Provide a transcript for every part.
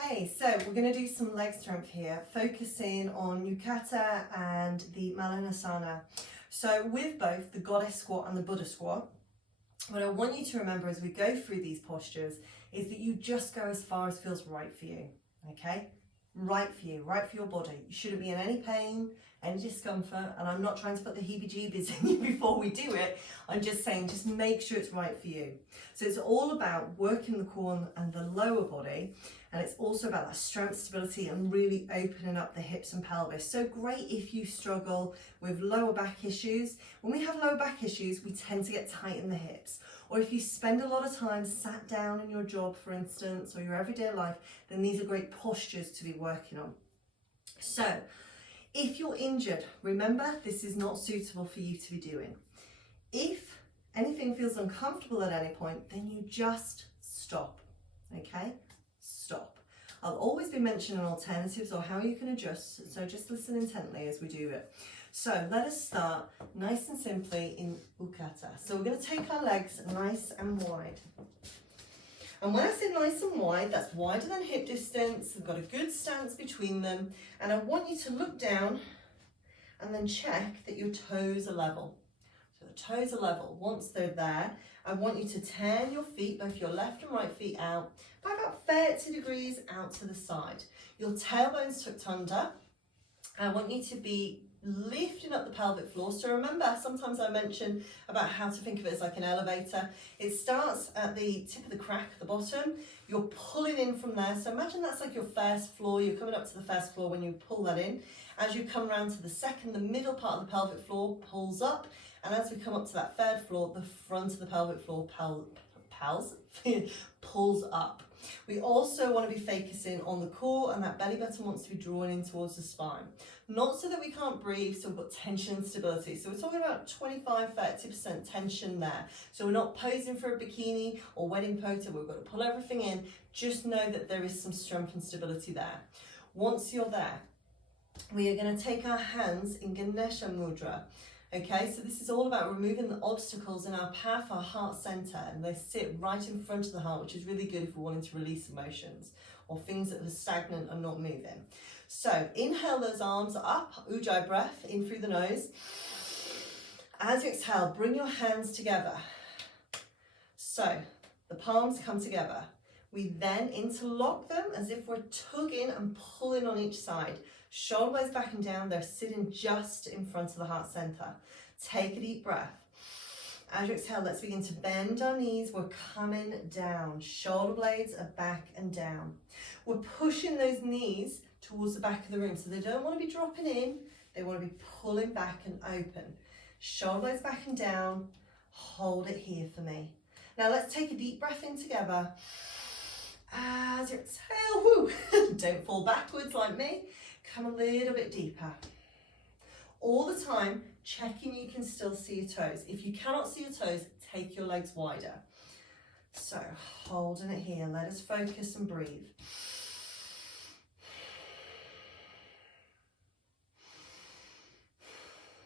Hey, so we're going to do some leg strength here, focusing on Yukata and the Malanasana. So with both the Goddess Squat and the Buddha Squat, what I want you to remember as we go through these postures is that you just go as far as feels right for you, okay? Right for you, right for your body. You shouldn't be in any pain, any discomfort, and I'm not trying to put the heebie-jeebies in you before we do it. I'm just saying, just make sure it's right for you. So it's all about working the core and the lower body, and it's also about that strength, stability, and really opening up the hips and pelvis. So great if you struggle with lower back issues. When we have lower back issues, we tend to get tight in the hips. Or if you spend a lot of time sat down in your job, for instance, or your everyday life, then these are great postures to be working on. So if you're injured, remember, this is not suitable for you to be doing. If anything feels uncomfortable at any point, then you just stop, okay? Stop. I'll always be mentioning alternatives or how you can adjust, so just listen intently as we do it. So let us start nice and simply in Yukata. So we're going to take our legs nice and wide. And when I say nice and wide, that's wider than hip distance. We've got a good stance between them. And I want you to look down and then check that your toes are level. So the toes are level. Once they're there, I want you to turn your feet, both your left and right feet out, by about 30 degrees out to the side. Your tailbone's tucked under. I want you to be lifting up the pelvic floor. So remember, sometimes I mention about how to think of it as like an elevator. It starts at the tip of the crack at the bottom. You're pulling in from there. So imagine that's like your first floor. You're coming up to the first floor when you pull that in. As you come around to the second, the middle part of the pelvic floor pulls up. And as we come up to that third floor, the front of the pelvic floor pulls up. We also want to be focusing on the core, and that belly button wants to be drawn in towards the spine. Not so that we can't breathe, so we've got tension and stability. So we're talking about 25-30% tension there. So we're not posing for a bikini or wedding photo. We've got to pull everything in. Just know that there is some strength and stability there. Once you're there, we are going to take our hands in Ganesha Mudra. Okay, so this is all about removing the obstacles in our path, our heart center, and they sit right in front of the heart, which is really good if we're wanting to release emotions or things that are stagnant and not moving. So inhale those arms up, Ujjayi breath, in through the nose. As you exhale, bring your hands together. So the palms come together. We then interlock them as if we're tugging and pulling on each side. Shoulder blades back and down, they're sitting just in front of the heart center. Take a deep breath. As you exhale, let's begin to bend our knees. We're coming down. Shoulder blades are back and down. We're pushing those knees towards the back of the room. So they don't want to be dropping in. They want to be pulling back and open. Shoulder blades back and down. Hold it here for me. Now let's take a deep breath in together. As you exhale, woo, don't fall backwards like me. Come a little bit deeper. All the time, checking you can still see your toes. If you cannot see your toes, take your legs wider. So, holding it here. Let us focus and breathe.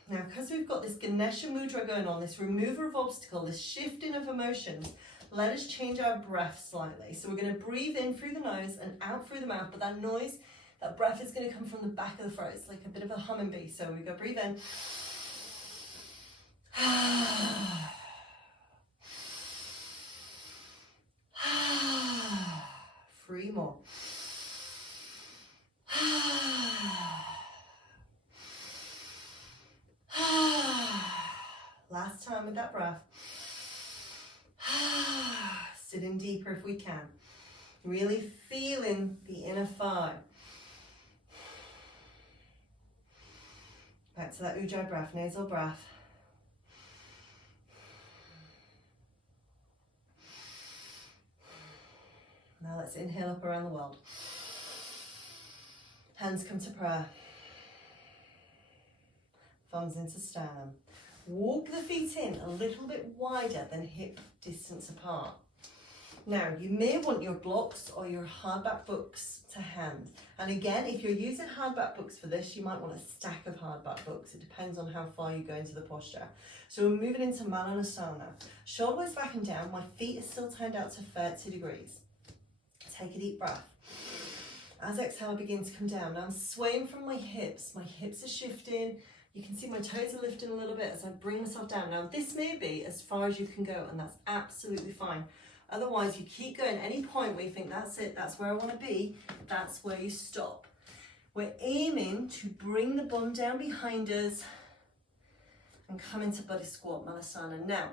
Now, because we've got this Ganesha Mudra going on, this remover of obstacle, this shifting of emotions, let us change our breath slightly. So we're going to breathe in through the nose and out through the mouth, but that noise, that breath is going to come from the back of the throat. It's like a bit of a humming bee. So we go breathe in. 3 more. Last time with that breath. Sit in deeper if we can. Really feeling the inner thigh. Back to that Ujjayi breath, nasal breath. Now let's inhale up around the world. Hands come to prayer. Thumbs into sternum. Walk the feet in a little bit wider than hip distance apart. Now, you may want your blocks or your hardback books to hand. And again, if you're using hardback books for this, you might want a stack of hardback books. It depends on how far you go into the posture. So we're moving into Malanasana. Shoulder blades back and down. My feet are still turned out to 30 degrees. Take a deep breath. As I exhale, I begin to come down. Now I'm swaying from my hips. My hips are shifting. You can see my toes are lifting a little bit as I bring myself down. Now this may be as far as you can go, and that's absolutely fine. Otherwise, you keep going. Any point where you think that's it, that's where I want to be, that's where you stop. We're aiming to bring the bum down behind us and come into Budda Squat, Malasana. Now,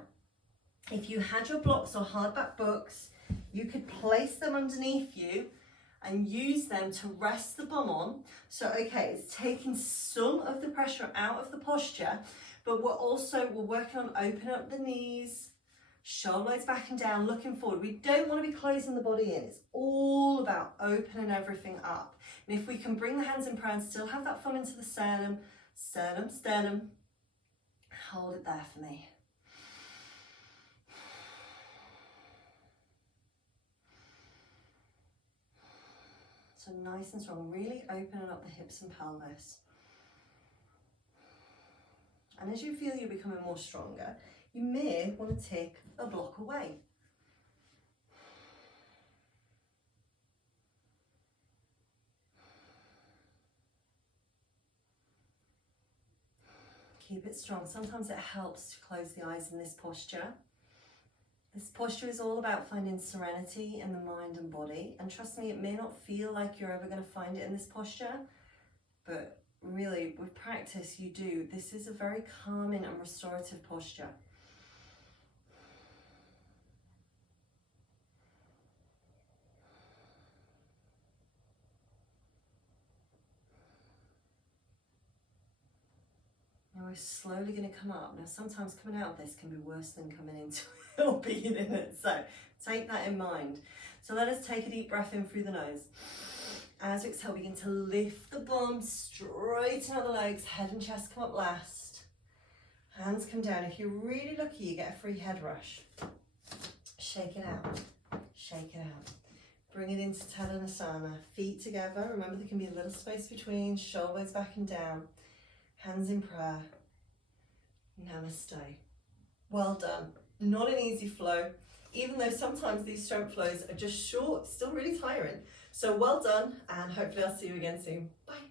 if you had your blocks or hard back books, you could place them underneath you and use them to rest the bum on. So, okay, it's taking some of the pressure out of the posture, but we're working on opening up the knees, shoulder blades back and down, looking forward. We don't want to be closing the body in. It's all about opening everything up. And if we can bring the hands in prayer and still have that funnel into the sternum, sternum, sternum, hold it there for me. So nice and strong, really opening up the hips and pelvis. And as you feel you're becoming more stronger, you may want to take a block away. Keep it strong. Sometimes it helps to close the eyes in this posture. This posture is all about finding serenity in the mind and body. And trust me, it may not feel like you're ever going to find it in this posture, but really, with practice, you do. This is a very calming and restorative posture. Now we're slowly going to come up. Now sometimes coming out of this can be worse than coming into it or being in it. So take that in mind. So let us take a deep breath in through the nose. As you exhale, begin to lift the bum, straighten out the legs, head and chest come up last. Hands come down. If you're really lucky, you get a free head rush. Shake it out. Shake it out. Bring it into Tadasana. Feet together. Remember, there can be a little space between. Shoulders back and down. Hands in prayer. Namaste. Well done. Not an easy flow. Even though sometimes these strength flows are just short, still really tiring. So well done, and hopefully I'll see you again soon. Bye.